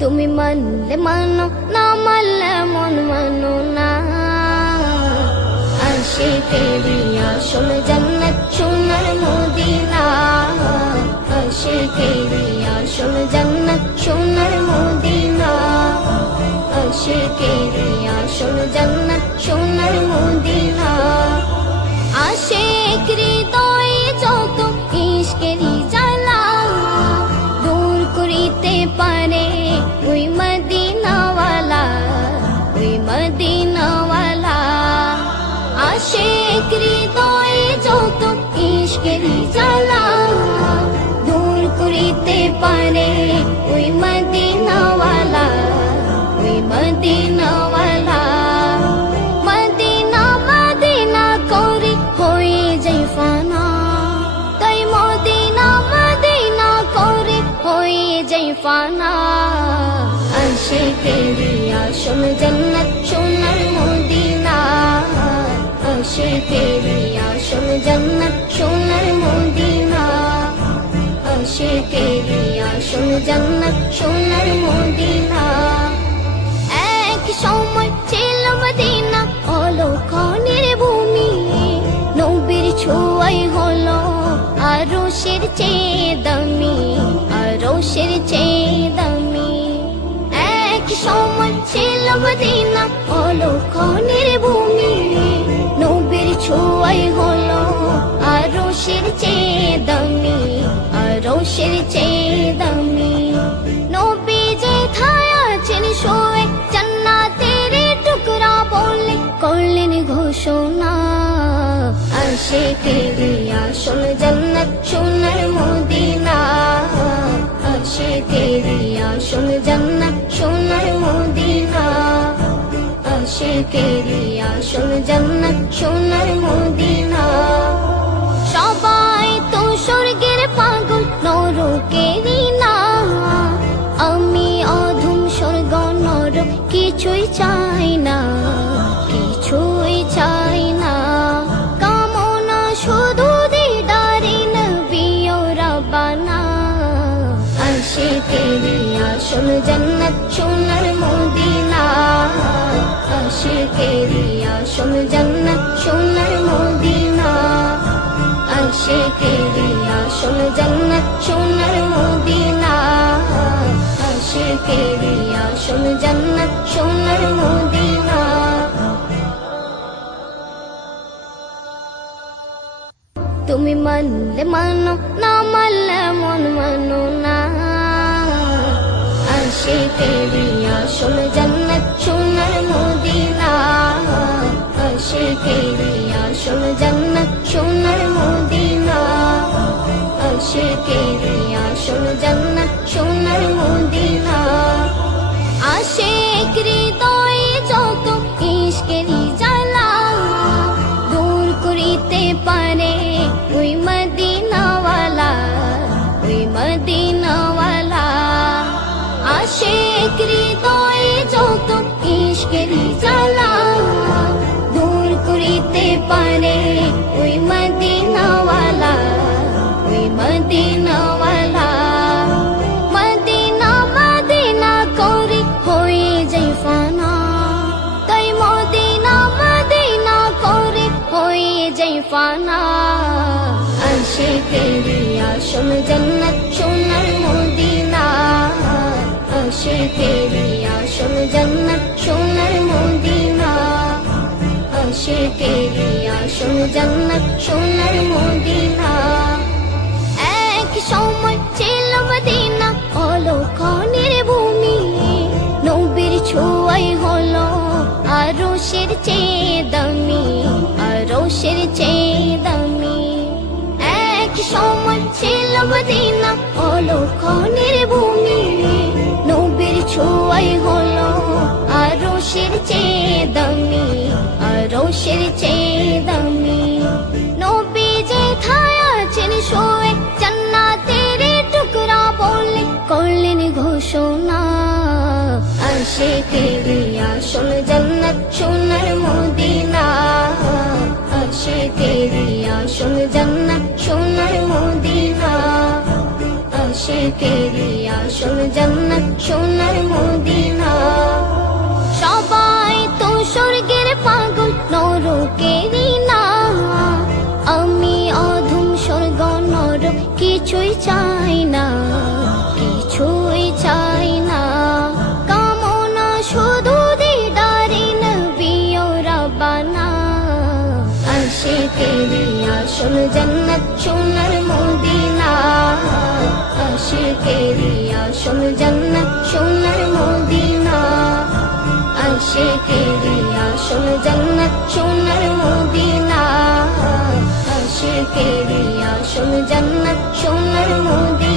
তুমি মানলে মানো, না মানলে মন মানো না। আশিকেরি আসল জান্নাত সোনার মদিনা, আশিকেরি আসল জান্নাত সোনার মদিনা, আশিকেরি আসল জান্নাত সোনার মদিনা। আশিক হৃদয়ে যত ইশকেরি জ্বালা দূর করিতে পারে ওই মদিনাওয়ালা, ওই মদিনাওয়ালা। আশিক হৃদয়ে যত ইশকেরি জ্বালা দূর করিতে পারে ওই মদিনাওয়ালা, ওই মদিনাওয়ালা। মদিনা মদিনা করে হয়ে যাই ফানা, তাই মদিনা মদিনা করে হয়ে যাই ফানা। আশিকেরি আসল জান্নাত সোনার মদিনা, আশিকেরি আসল জান্নাত সোনার মদিনা, আশিকেরি আসল জান্নাত সোনার মদিনা। এক সময় ছিল মদিনা অলক্ষণের ভূমি, নবীর ছোঁয়ায় হলো আরশের চেয়ে দামি, আরশের চেয়ে দামি। এক সময় ছিল মদিনা অলক্ষণের ভূমি, নবীর ছোঁয়ায় হলো আরশের চেয়ে দামি, আরশের চেয়ে দামি। নবী যেথায় আছেন শোয়ে জান্নাতের টুকরা বলে করলেন ঘোষণা। আশিকেরি আসল জান্নাত সোনার মদিনা, আশিকেরি আসল জান্নাত সোনার মদিনা, আশিকেরি আসল জান্নাত সোনার মদিনা। সবাই তো স্বর্গের পাগল নরকেরই না, আমি অধম স্বর্গ নরক কিছুই চাই না, কিছুই চাই না। কামনা শুধু দিদারে নবী ও রাব্বানা। আশিকেরি আসল জান্নাত সোনার মদিনা, আশিকেরি আসল জান্নাত সোনার মদিনা, আশিকেরি আসল জান্নাত সোনার মদিনা, আশিকেরি আসল জান্নাত সোনার মদিনা। তুমি মানলে মানো, না মানলে মন মানো না। আশিকেরি আসল জান্নাত সোনার মদিনা, আশিকেরি আসল জান্নাত সোনার মদিনা, আশিকেরি আসল জান্নাত সোনার মদিনা। আশিক হৃদয়ে যত ইশকেরি জ্বালা দূর করিতে পারে ওই মদিনাওয়ালা, ওই মদিনাওয়ালা। আশিক হৃদয়ে যত ইশকেরি জ্বালা দূর করিতে পারে ওই মদিনাওয়ালা, ওই মদিনাওয়ালা। মদিনা মদিনা করে হয়ে যাই ফানা, তাই মদিনা মদিনা করে হয়ে যাই ফানা। আশিকেরি আসল জান্নাত সোনার মদিনা, আশিকেরি আসল জান্নাত সোনার মদিনা, আশিকেরি আসল জান্নাত সোনার মদিনা। এক সময় ছিল মদিনা অলক্ষণের ভূমি, নবীর ছোঁয়ায় হলো আরশের চেয়ে দামি, আরশের চেয়ে দামি। এক সময় ছিল মদিনা অলক্ষণের ভূমি, নবীর ছোঁয়ায় হলো আরশের চেয়ে দামি, আরশের চেয়ে দামি। নবী যেথায় আছেন শোয়ে জান্নাতের টুকরা বলে করলেন ঘোষণা। আশিকেরি আসল জান্নাত সোনার মদিনা, আশিকেরি আসল জান্নাত সোনার মদিনা, আশিকেরি আসল জান্নাত সোনার মদিনা। কিছুই চাই না, কিছুই চাই না। কামনা শুধু দিদারে নবী ও রাব্বানা। আশিকেরি আসল জান্নাত সোনার মদিনা, আশিকেরি আসল জান্নাত সোনার মদিনা, আশিকেরি আসল জান্নাত সোনার মদিনা, আশিকেরি আসল জান্নাত সোনার মদিনা।